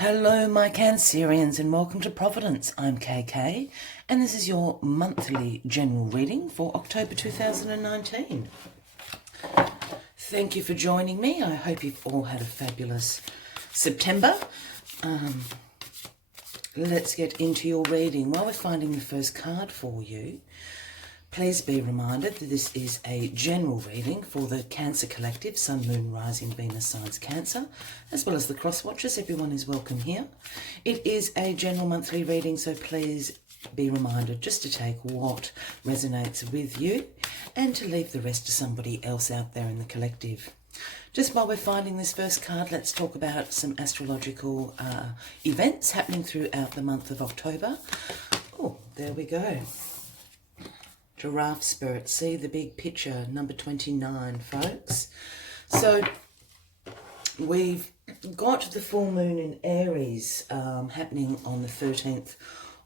Hello my Cancerians and welcome to Providence. I'm KK and this is your monthly general reading for October 2019. Thank you for joining me. I hope you've all had a fabulous September. Let's get into your reading. While we're finding the first card for you, please be reminded that this is a general reading for the Cancer Collective, Sun, Moon, Rising, Venus, Signs, Cancer, as well as the Cross Watchers. Everyone is welcome here. It is a general monthly reading, so please be reminded just to take what resonates with you and to leave the rest to somebody else out there in the collective. Just while we're finding this first card, let's talk about some astrological events happening throughout the month of October. Oh, there we go. Giraffe Spirit, see the big picture, number 29, folks. So we've got the full moon in Aries happening on the 13th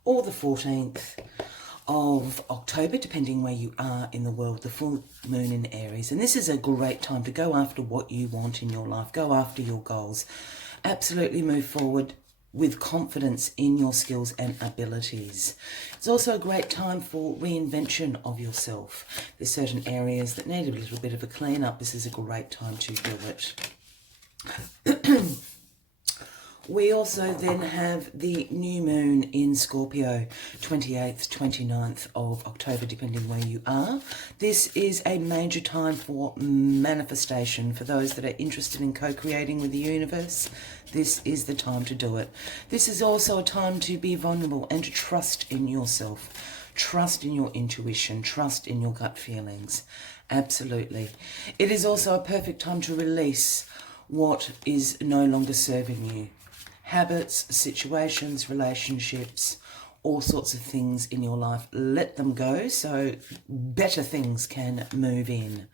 or the 14th of October, depending where you are in the world, the full moon in Aries. And this is a great time to go after what you want in your life, go after your goals. Absolutely move forward with confidence in your skills and abilities. It's also a great time for reinvention of yourself. There's certain areas that need a little bit of a clean up. This is a great time to do it. We also then have the new moon in Scorpio, 28th, 29th of October, depending where you are. This is a major time for manifestation. For those that are interested in co-creating with the universe, this is the time to do it. This is also a time to be vulnerable and to trust in yourself. Trust in your intuition, trust in your gut feelings. Absolutely. It is also a perfect time to release what is no longer serving you. Habits, situations, relationships, all sorts of things in your life. Let them go so better things can move in.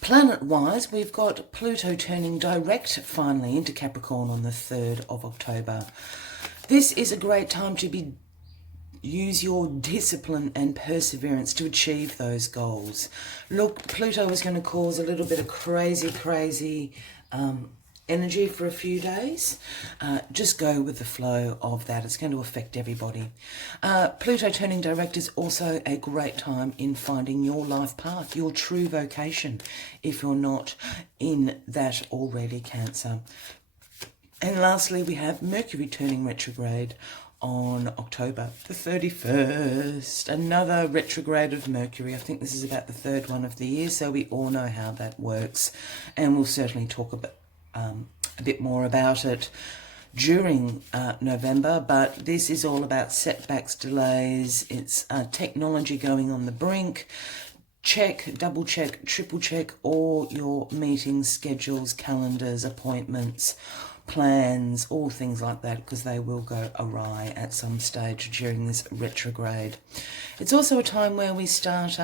Planet-wise, we've got Pluto turning direct finally into Capricorn on the 3rd of October. This is a great time to use your discipline and perseverance to achieve those goals. Look, Pluto is going to cause a little bit of crazy energy for a few days. Just go with the flow of that. It's going to affect everybody. Pluto turning direct is also a great time in finding your life path, your true vocation, if you're not in that already, Cancer. And lastly, we have Mercury turning retrograde on October the 31st. Another retrograde of Mercury. I think this is about the third one of the year, so we all know how that works. And we'll certainly talk about a bit more about it during November, but this is all about setbacks, delays. It's technology going on the brink. Check, double check, triple check all your meetings, schedules, calendars, appointments, plans, all things like that, because they will go awry at some stage during this retrograde. It's also a time where we start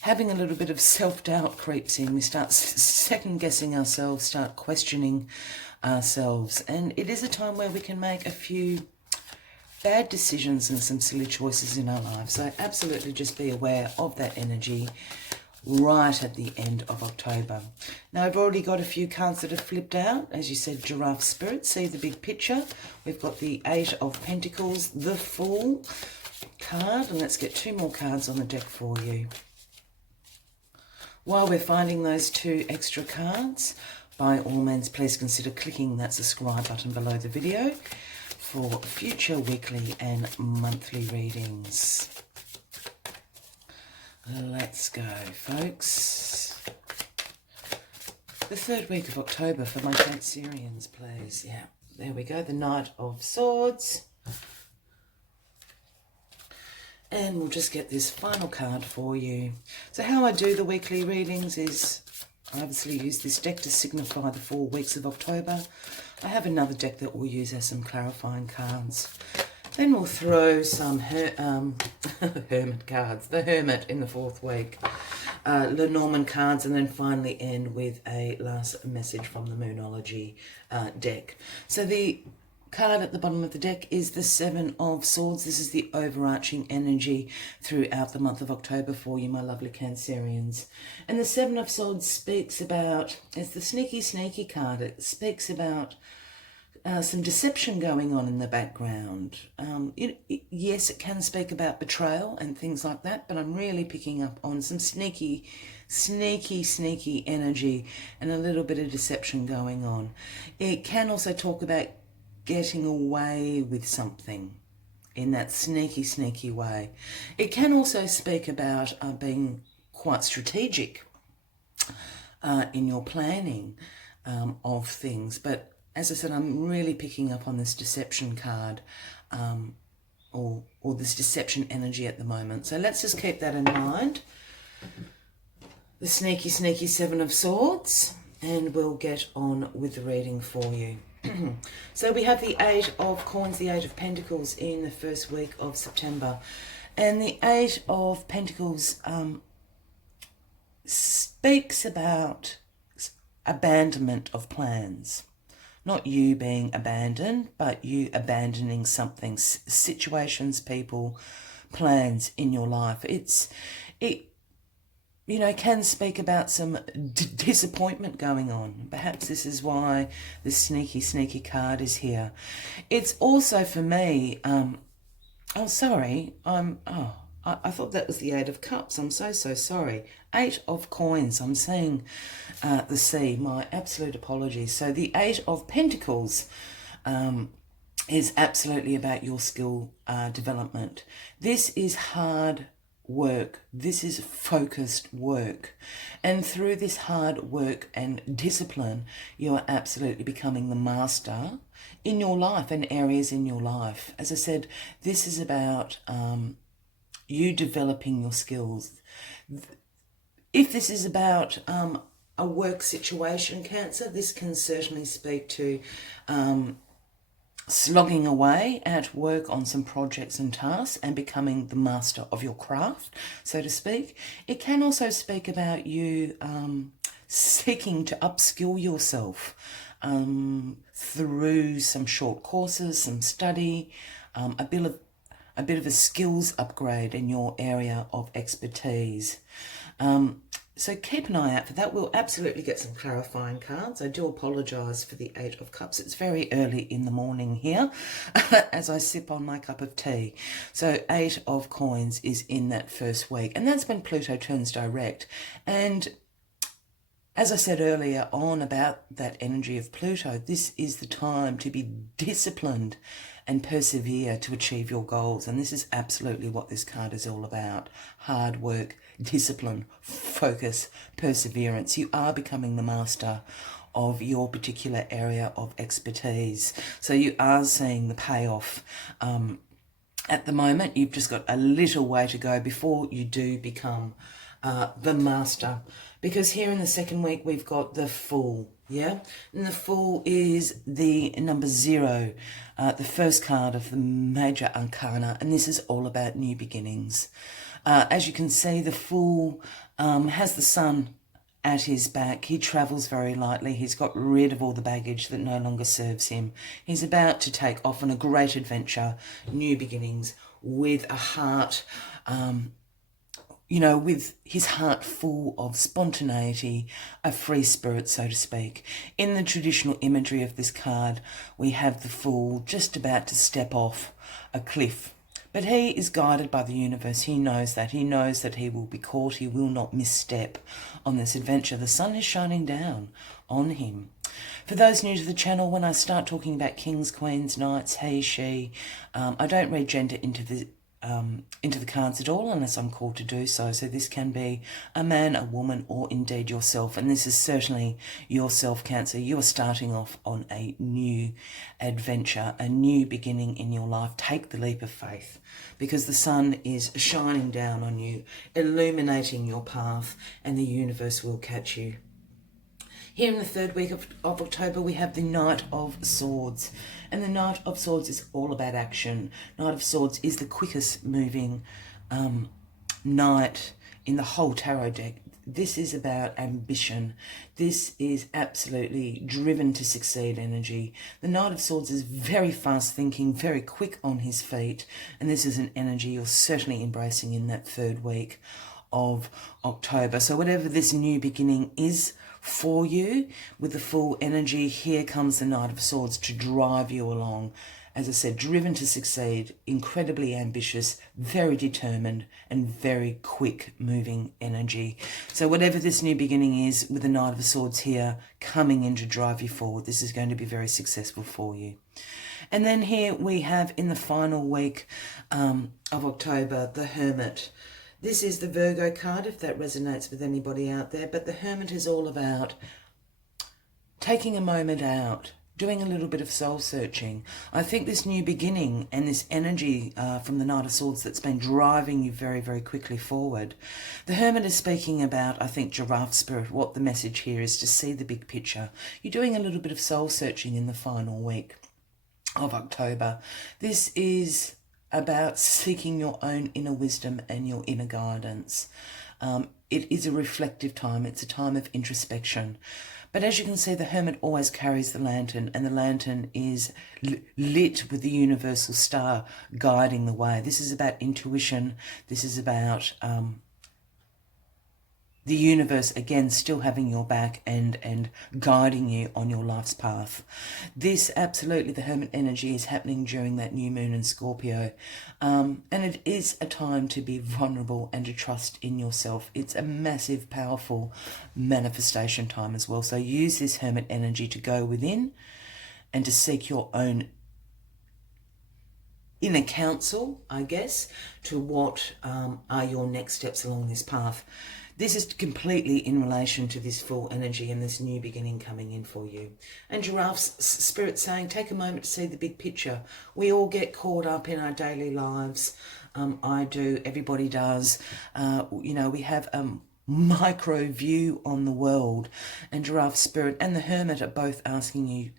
having a little bit of self-doubt creeps in. We start second-guessing ourselves, start questioning ourselves. And it is a time where we can make a few bad decisions and some silly choices in our lives. So absolutely just be aware of that energy right at the end of October. Now, I've already got a few cards that have flipped out. As you said, Giraffe Spirit, see the big picture. We've got the 8 of Pentacles, the Fool card. And let's get 2 more cards on the deck for you. While we're finding those 2 extra cards, by all means, please consider clicking that subscribe button below the video for future weekly and monthly readings. Let's go, folks. The 3rd week of October for my Cancerians, please. Yeah, there we go. The Knight of Swords. And we'll just get this final card for you. So how I do the weekly readings is I obviously use this deck to signify the 4 weeks of October. I have another deck that we'll use as some clarifying cards. Then we'll throw some Hermit cards, the Hermit in the 4th week, Lenormand cards, and then finally end with a last message from the Moonology deck. So the card at the bottom of the deck is the Seven of Swords. This is the overarching energy throughout the month of October for you, my lovely Cancerians. And the Seven of Swords speaks about, it's the sneaky card. It speaks about some deception going on in the background. Yes, it can speak about betrayal and things like that, but I'm really picking up on some sneaky energy and a little bit of deception going on. It can also talk about getting away with something in that sneaky way. It can also speak about being quite strategic in your planning of things. But as I said, I'm really picking up on this deception card or this deception energy at the moment. So let's just keep that in mind. The sneaky Seven of Swords, and we'll get on with the reading for you. So we have the Eight of Coins, the Eight of Pentacles in the first week of September. And the Eight of Pentacles speaks about abandonment of plans. Not you being abandoned, but you abandoning something, situations, people, plans in your life. It can speak about some disappointment going on. Perhaps this is why this sneaky card is here. It's also for me, I thought that was the Eight of Cups. I'm so sorry. Eight of Coins. I'm seeing the C. My absolute apologies. So the Eight of Pentacles is absolutely about your skill development. This is hard work. This is focused work. And through this hard work and discipline, you are absolutely becoming the master in your life and areas in your life. As I said, this is about you developing your skills. If this is about a work situation, Cancer, this can certainly speak to slogging away at work on some projects and tasks and becoming the master of your craft, so to speak. It can also speak about you seeking to upskill yourself through some short courses, some study, a bit of a skills upgrade in your area of expertise. So keep an eye out for that. We'll absolutely get some clarifying cards. I do apologise for the Eight of Cups. It's very early in the morning here as I sip on my cup of tea. So Eight of Coins is in that first week. And that's when Pluto turns direct. And as I said earlier on about that energy of Pluto, this is the time to be disciplined and persevere to achieve your goals. And this is absolutely what this card is all about. Hard work, discipline, focus, perseverance. You are becoming the master of your particular area of expertise. So you are seeing the payoff. At the moment, you've just got a little way to go before you do become the master. Because here in the second week, we've got the Fool, yeah? And the Fool is the number 0, the first card of the major arcana, and this is all about new beginnings. As you can see, the Fool has the sun at his back. He travels very lightly. He's got rid of all the baggage that no longer serves him. He's about to take off on a great adventure, new beginnings, with a heart with his heart full of spontaneity, a free spirit, so to speak. In the traditional imagery of this card, we have the Fool just about to step off a cliff. But he is guided by the universe. He knows that. He knows that he will be caught. He will not misstep on this adventure. The sun is shining down on him. For those new to the channel, when I start talking about kings, queens, knights, he, she, I don't read gender into the cards at all unless I'm called to do so. So this can be a man, a woman, or indeed yourself. And this is certainly yourself, Cancer. You are starting off on a new adventure, a new beginning in your life. Take the leap of faith because the sun is shining down on you, illuminating your path, and the universe will catch you. Here in the third week of October, we have the Knight of Swords. And the Knight of Swords is all about action. Knight of Swords is the quickest moving knight in the whole tarot deck. This is about ambition. This is absolutely driven to succeed energy. The Knight of Swords is very fast thinking, very quick on his feet, and this is an energy you're certainly embracing in that third week of October. So whatever this new beginning is for you, with the full energy, here comes the Knight of Swords to drive you along. As I said, driven to succeed, incredibly ambitious, very determined, and very quick moving energy. So whatever this new beginning is, with the Knight of Swords here coming in to drive you forward, this is going to be very successful for you. And then here we have, in the final week of October, the Hermit. This is the Virgo card, if that resonates with anybody out there. But the Hermit is all about taking a moment out, doing a little bit of soul searching. I think this new beginning and this energy from the Knight of Swords that's been driving you very, very quickly forward. The Hermit is speaking about, I think, giraffe spirit. What the message here is to see the big picture. You're doing a little bit of soul searching in the final week of October. This is about seeking your own inner wisdom and your inner guidance. It is a reflective time. It's a time of introspection. But as you can see, the Hermit always carries the lantern, and the lantern is lit with the universal star guiding the way. This is about intuition. This is about the universe, again, still having your back and guiding you on your life's path. This, absolutely, the Hermit energy is happening during that new moon in Scorpio. And it is a time to be vulnerable and to trust in yourself. It's a massive, powerful manifestation time as well. So use this Hermit energy to go within and to seek your own inner counsel, I guess, to what are your next steps along this path. This is completely in relation to this full energy and this new beginning coming in for you. And Giraffe's spirit saying, take a moment to see the big picture. We all get caught up in our daily lives. I do, everybody does. You know, we have a micro view on the world. And Giraffe spirit and the Hermit are both asking you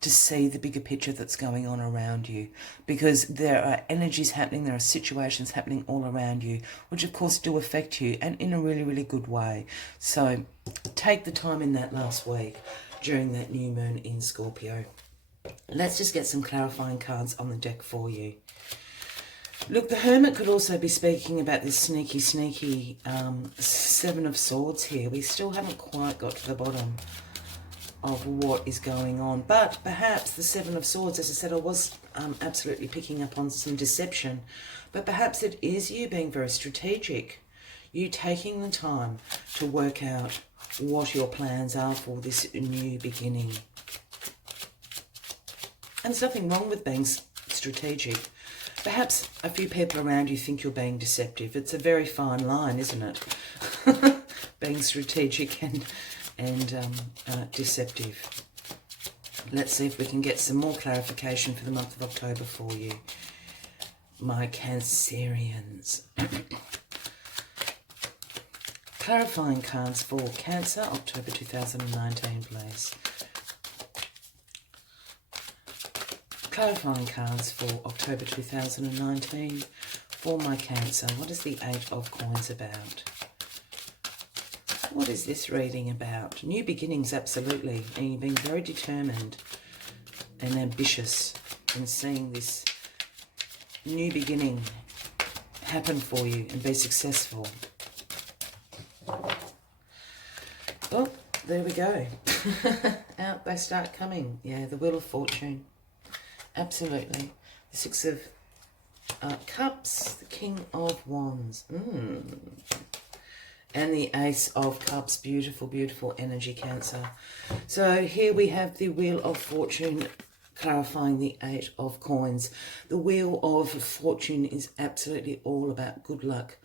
to see the bigger picture that's going on around you, because there are energies happening, there are situations happening all around you, which of course do affect you, and in a really, really good way. So take the time in that last week during that new moon in Scorpio. Let's just get some clarifying cards on the deck for you. Look, the Hermit could also be speaking about this sneaky, sneaky Seven of Swords here. We still haven't quite got to the bottom of what is going on, but perhaps the Seven of Swords, as I said, I was absolutely picking up on some deception, but perhaps it is you being very strategic, you taking the time to work out what your plans are for this new beginning. And there's nothing wrong with being strategic. Perhaps a few people around you think you're being deceptive. It's a very fine line, isn't it? Being strategic and deceptive. Let's see if we can get some more clarification for the month of October for you, my Cancerians. Clarifying cards for Cancer, October 2019, please. Clarifying cards for October 2019 for my Cancer. What is the Eight of Coins about? What is this reading about? New beginnings, absolutely. And you're being very determined and ambitious in seeing this new beginning happen for you and be successful. Oh, there we go. Out they start coming. Yeah, the Wheel of Fortune. Absolutely. The Six of Cups, the King of Wands. And the Ace of Cups. Beautiful, beautiful energy, Cancer. So here we have the Wheel of Fortune clarifying the Eight of Coins. The Wheel of Fortune is absolutely all about good luck,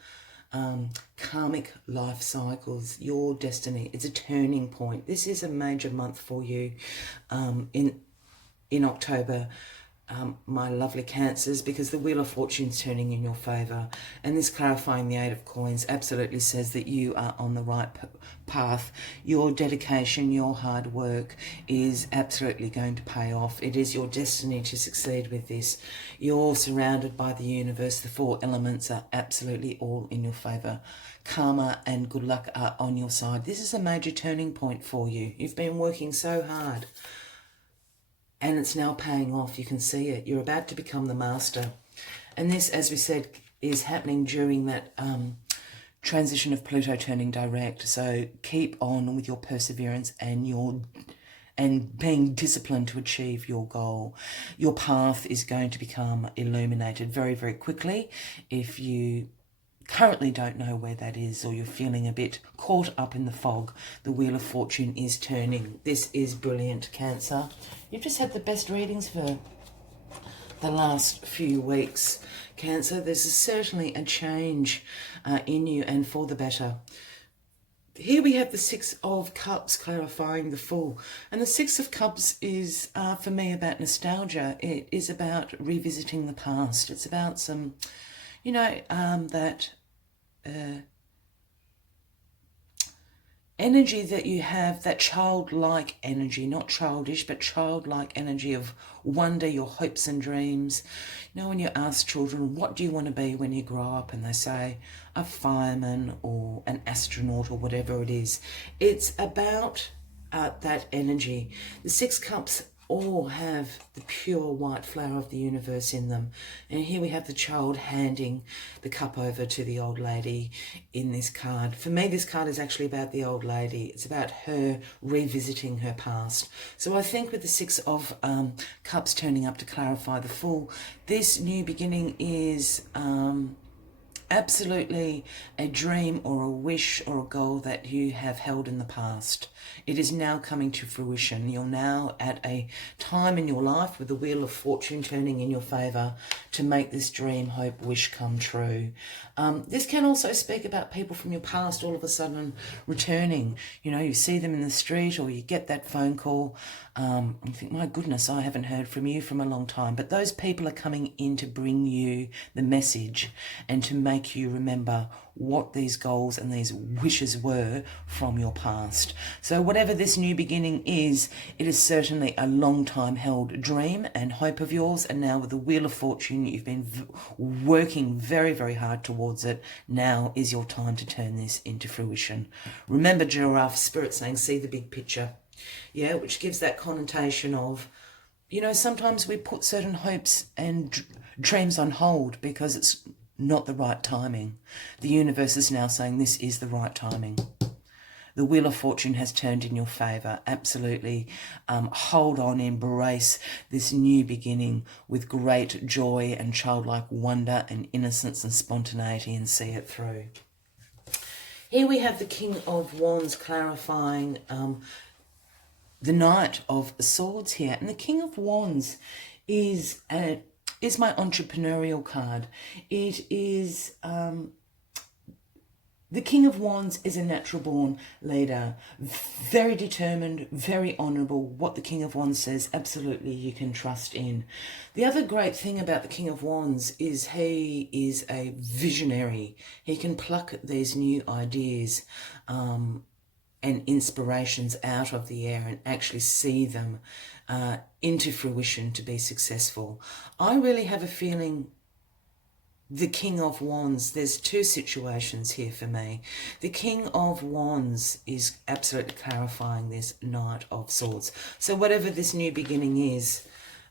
karmic life cycles, your destiny. It's a turning point. This is a major month for you in October. my lovely Cancers, because the Wheel of Fortune's turning in your favour, and this clarifying the Eight of Coins absolutely says that you are on the right path. Your dedication, your hard work is absolutely going to pay off. It is your destiny to succeed with this. You're surrounded by the universe. The four elements are absolutely all in your favour. Karma and good luck are on your side. This is a major turning point for you. You've been working so hard, and it's now paying off. You can see it. You're about to become the master. And this, as we said, is happening during that transition of Pluto turning direct. So keep on with your perseverance and being disciplined to achieve your goal. Your path is going to become illuminated very, very quickly. If you currently don't know where that is, or you're feeling a bit caught up in the fog, the Wheel of Fortune is turning. This is brilliant, Cancer. You've just had the best readings for the last few weeks, Cancer. There's certainly a change in you, and for the better. Here we have the Six of Cups clarifying the Fool. And the Six of Cups is, for me, about nostalgia. It is about revisiting the past. It's about some, that energy that you have, that childlike energy, not childish, but childlike energy of wonder, your hopes and dreams. When you ask children, what do you want to be when you grow up? And they say a fireman or an astronaut or whatever it is. It's about that energy. The Six Cups all have the pure white flower of the universe in them. And here we have the child handing the cup over to the old lady in this card. For me, this card is actually about the old lady. It's about her revisiting her past. So I think with the Six of Cups turning up to clarify the Fool, this new beginning is absolutely a dream or a wish or a goal that you have held in the past. It is now coming to fruition. You're now at a time in your life with the Wheel of Fortune turning in your favour to make this dream, hope, wish come true. This can also speak about people from your past all of a sudden returning. You see them in the street, or you get that phone call. You think, my goodness, I haven't heard from you from a long time. But those people are coming in to bring you the message and to make you remember what these goals and these wishes were from your past. So whatever this new beginning is, it is certainly a long time held dream and hope of yours. And now with the Wheel of Fortune, you've been working very, very hard towards it. Now is your time to turn this into fruition. Remember, Giraffe, Spirit saying, see the big picture. Yeah, which gives that connotation of, sometimes we put certain hopes and dreams on hold because it's not the right timing. The universe is now saying this is the right timing. The Wheel of Fortune has turned in your favour. Absolutely. Hold on, embrace this new beginning with great joy and childlike wonder and innocence and spontaneity, and see it through. Here we have the King of Wands clarifying the Knight of Swords here. And the King of Wands is my entrepreneurial card. It is the King of Wands is a natural born leader, very determined, very honourable. What the King of Wands says, absolutely you can trust in. The other great thing about the King of Wands is he is a visionary. He can pluck these new ideas and inspirations out of the air and actually see them into fruition to be successful. I really have a feeling the King of Wands, there's two situations here for me. The King of Wands is absolutely clarifying this Knight of Swords. So whatever this new beginning is,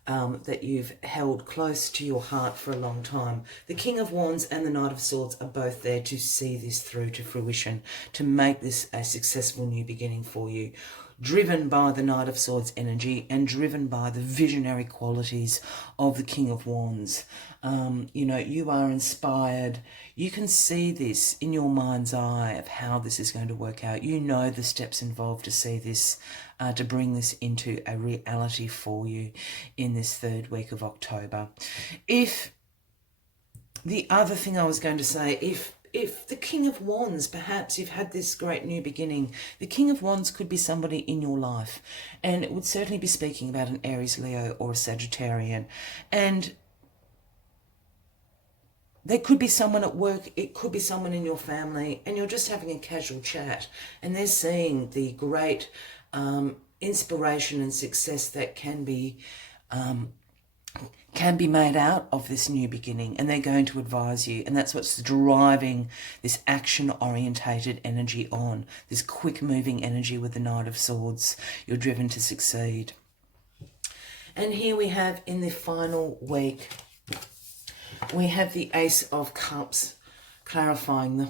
that you've held close to your heart for a long time, the King of Wands and the Knight of Swords are both there to see this through to fruition, to make this a successful new beginning for you, driven by the Knight of Swords energy and driven by the visionary qualities of the King of Wands. You are inspired. You can see this in your mind's eye of how this is going to work out. You know the steps involved to see this, to bring this into a reality for you in this third week of October. The other thing I was going to say, if the King of Wands, perhaps you've had this great new beginning, the King of Wands could be somebody in your life, and it would certainly be speaking about an Aries, Leo, or a Sagittarian. And there could be someone at work, it could be someone in your family, and you're just having a casual chat, and they're seeing the great inspiration and success that can be made out of this new beginning, and they're going to advise you, and that's what's driving this action orientated energy on, this quick moving energy with the Knight of Swords. You're driven to succeed. And here we have, in the final week, we have the Ace of Cups, clarifying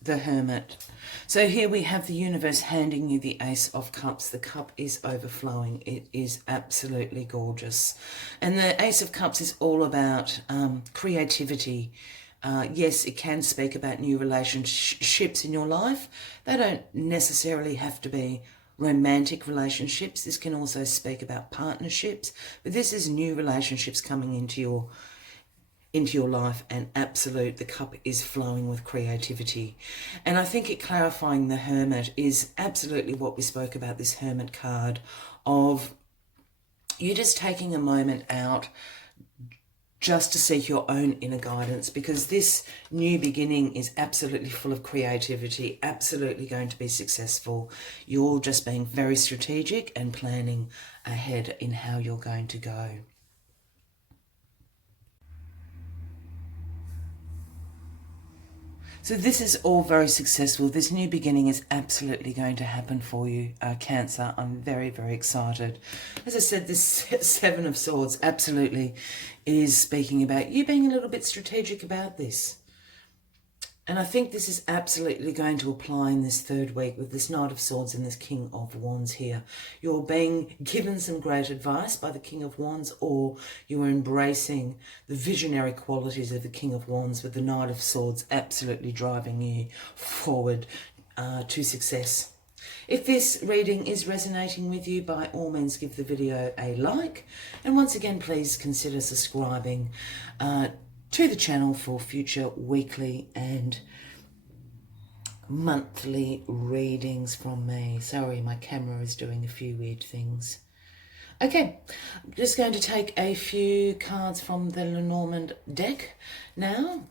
the Hermit. So here we have the universe handing you the Ace of Cups. The cup is overflowing. It is absolutely gorgeous. And the Ace of Cups is all about creativity. Yes, it can speak about new relationships in your life. They don't necessarily have to be romantic relationships. This can also speak about partnerships. But this is new relationships coming into your life, and the cup is flowing with creativity. And I think it clarifying the Hermit is absolutely what we spoke about, this Hermit card, of you just taking a moment out just to seek your own inner guidance, because this new beginning is absolutely full of creativity, absolutely going to be successful. You're just being very strategic and planning ahead in how you're going to go. So this is all very successful. This new beginning is absolutely going to happen for you, Cancer. I'm very, very excited. As I said, this Seven of Swords absolutely is speaking about you being a little bit strategic about this. And I think this is absolutely going to apply in this third week with this Knight of Swords and this King of Wands here. You're being given some great advice by the King of Wands, or you are embracing the visionary qualities of the King of Wands, with the Knight of Swords absolutely driving you forward to success. If this reading is resonating with you, by all means give the video a like. And once again, please consider subscribing to the channel for future weekly and monthly readings from me. Sorry, my camera is doing a few weird things. Okay, I'm just going to take a few cards from the Lenormand deck now.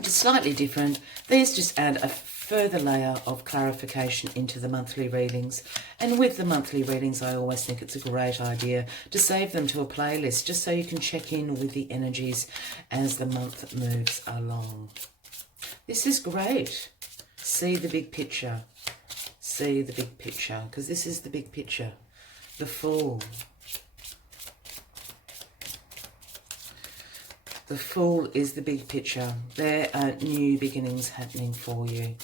Just slightly different. These just add a further layer of clarification into the monthly readings. And with the monthly readings, I always think it's a great idea to save them to a playlist, just so you can check in with the energies as the month moves along. This is great. See the big picture. See the big picture, because this is the big picture. The Fool. The Fool is the big picture. There are new beginnings happening for you.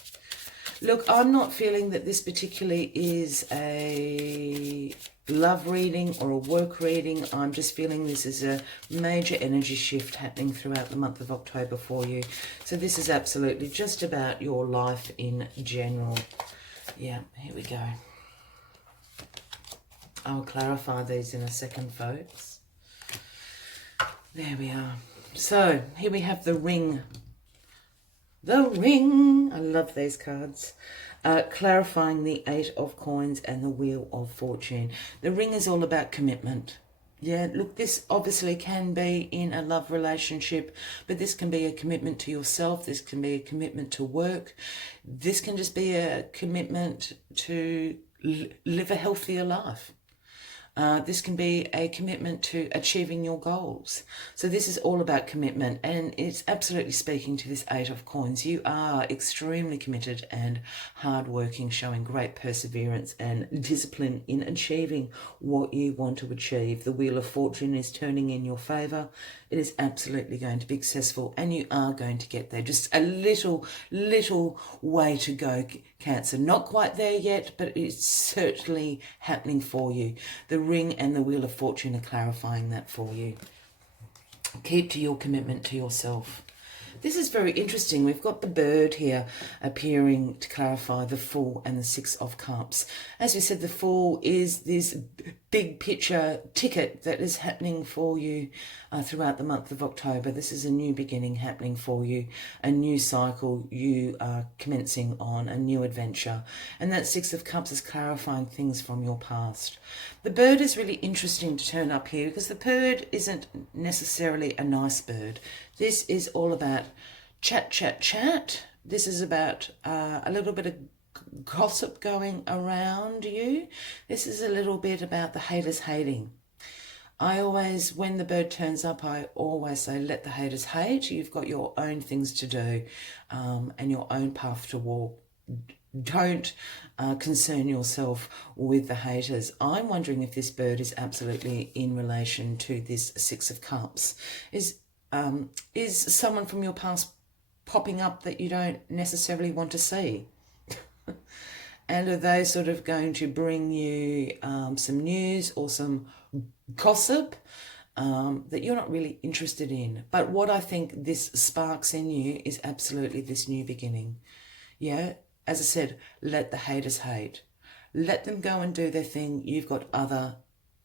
Look, I'm not feeling that this particularly is a love reading or a work reading. I'm just feeling this is a major energy shift happening throughout the month of October for you. So this is absolutely just about your life in general. Yeah, here we go. I'll clarify these in a second, folks. There we are. So here we have the Ring. The Ring. I love these cards. Clarifying the Eight of Coins and the Wheel of Fortune. The Ring is all about commitment. Yeah, look, this obviously can be in a love relationship, but this can be a commitment to yourself. This can be a commitment to work. This can just be a commitment to live a healthier life. This can be a commitment to achieving your goals. So this is all about commitment, and it's absolutely speaking to this Eight of Coins. You are extremely committed and hardworking, showing great perseverance and discipline in achieving what you want to achieve. The Wheel of Fortune is turning in your favour. It is absolutely going to be successful, and you are going to get there. Just a little way to go, Cancer. Not quite there yet, but it's certainly happening for you. The Ring and the Wheel of Fortune are clarifying that for you. Keep to your commitment to yourself. This is very interesting. We've got the bird here appearing to clarify the Fool and the Six of Cups. As we said, the Fool is this big picture ticket that is happening for you throughout the month of October. This is a new beginning happening for you, a new cycle you are commencing on, a new adventure. And that Six of Cups is clarifying things from your past. The bird is really interesting to turn up here because the bird isn't necessarily a nice bird. This is all about chat, chat, chat. This is about a little bit of gossip going around you. This is a little bit about the haters hating. I always, when the bird turns up, I always say, let the haters hate. You've got your own things to do and your own path to walk. Don't concern yourself with the haters. I'm wondering if this bird is absolutely in relation to this Six of Cups. Is someone from your past popping up that you don't necessarily want to see? And are they sort of going to bring you some news or some gossip that you're not really interested in? But what I think this sparks in you is absolutely this new beginning. Yeah, as I said, let the haters hate. Let them go and do their thing. You've got other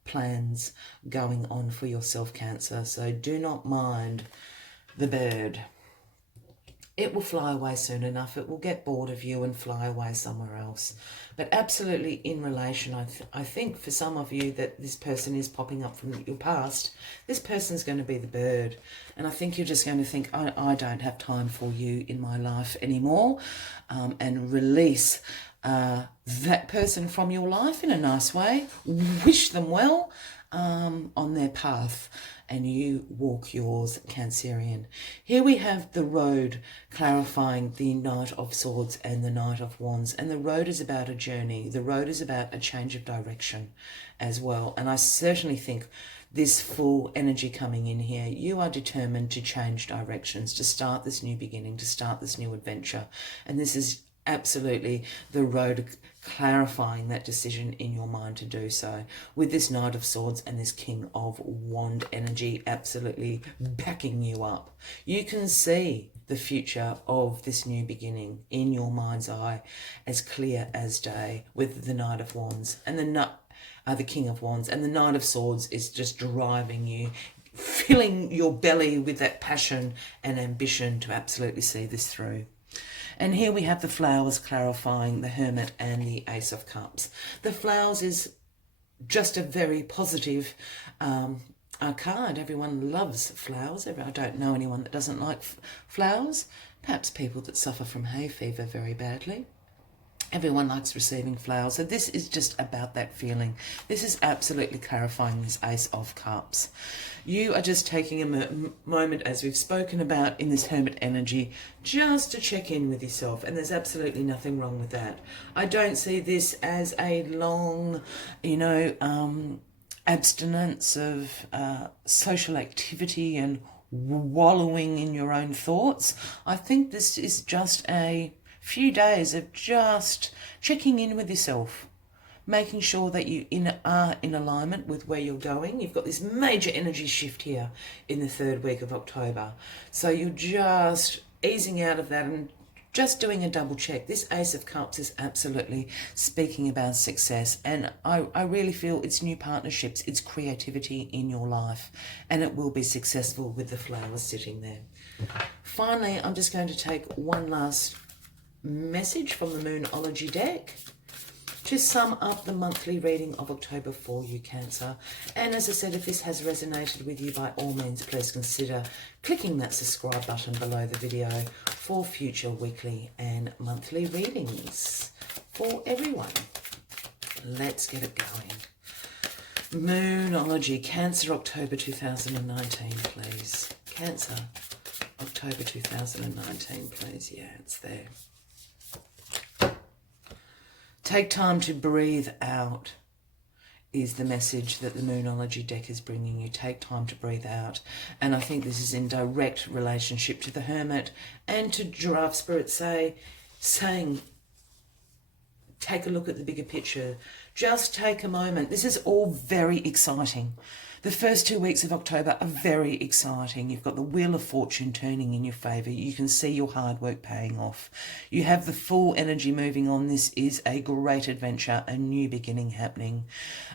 plans going on for yourself, Cancer. So do not mind the bird. It will fly away soon enough. It will get bored of you and fly away somewhere else. But absolutely in relation, I think for some of you that this person is popping up from your past. This person's going to be the bird. And I think you're just going to think, I don't have time for you in my life anymore. And release that person from your life in a nice way. Wish them well on their path. And you walk yours, Cancerian. Here we have the road clarifying the Knight of Swords and the Knight of Wands. And the road is about a journey. The road is about a change of direction as well. And I certainly think this full energy coming in here, you are determined to change directions, to start this new beginning, to start this new adventure. And this is absolutely the road clarifying that decision in your mind to do so, with this Knight of Swords and this King of Wand energy absolutely backing you up. You can see the future of this new beginning in your mind's eye as clear as day, with the Knight of Wands and the King of Wands, and the Knight of Swords is just driving you, filling your belly with that passion and ambition to absolutely see this through. And here we have the flowers clarifying the Hermit and the Ace of Cups. The flowers is just a very positive card. Everyone loves flowers. I don't know anyone that doesn't like flowers. Perhaps people that suffer from hay fever very badly. Everyone likes receiving flowers. So this is just about that feeling. This is absolutely clarifying this Ace of Cups. You are just taking a moment, as we've spoken about in this Hermit energy, just to check in with yourself. And there's absolutely nothing wrong with that. I don't see this as a long, abstinence of social activity and wallowing in your own thoughts. I think this is just a few days of just checking in with yourself, making sure that you are in alignment with where you're going. You've got this major energy shift here in the third week of October. So you're just easing out of that and just doing a double check. This Ace of Cups is absolutely speaking about success. And I really feel it's new partnerships, it's creativity in your life. And it will be successful with the flowers sitting there. Finally, I'm just going to take one last message from the Moonology deck to sum up the monthly reading of October for you, Cancer. And as I said, if this has resonated with you, by all means, please consider clicking that subscribe button below the video for future weekly and monthly readings for everyone. Let's get it going. Moonology, Cancer, October 2019, please. Cancer, October 2019, please. Yeah, it's there. Take time to breathe out is the message that the Moonology deck is bringing you. Take time to breathe out. And I think this is in direct relationship to the Hermit and to Giraffe Spirit saying, take a look at the bigger picture. Just take a moment. This is all very exciting. The first 2 weeks of October are very exciting. You've got the Wheel of Fortune turning in your favour. You can see your hard work paying off. You have the full energy moving on. This is a great adventure, a new beginning happening.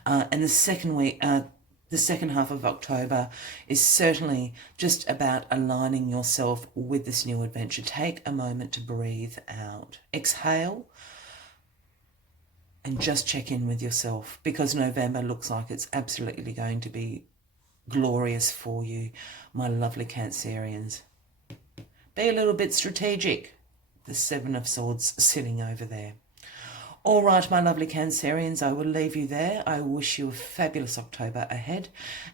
And the second half of October is certainly just about aligning yourself with this new adventure. Take a moment to breathe out. Exhale. And just check in with yourself, because November looks like it's absolutely going to be glorious for you, my lovely Cancerians. Be a little bit strategic. The Seven of Swords sitting over there. All right, my lovely Cancerians, I will leave you there. I wish you a fabulous October ahead.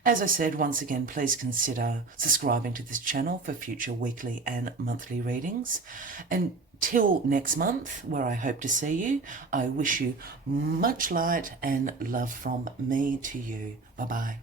As I said, once again, please consider subscribing to this channel for future weekly and monthly readings. And till next month, where I hope to see you, I wish you much light and love from me to you. Bye-bye.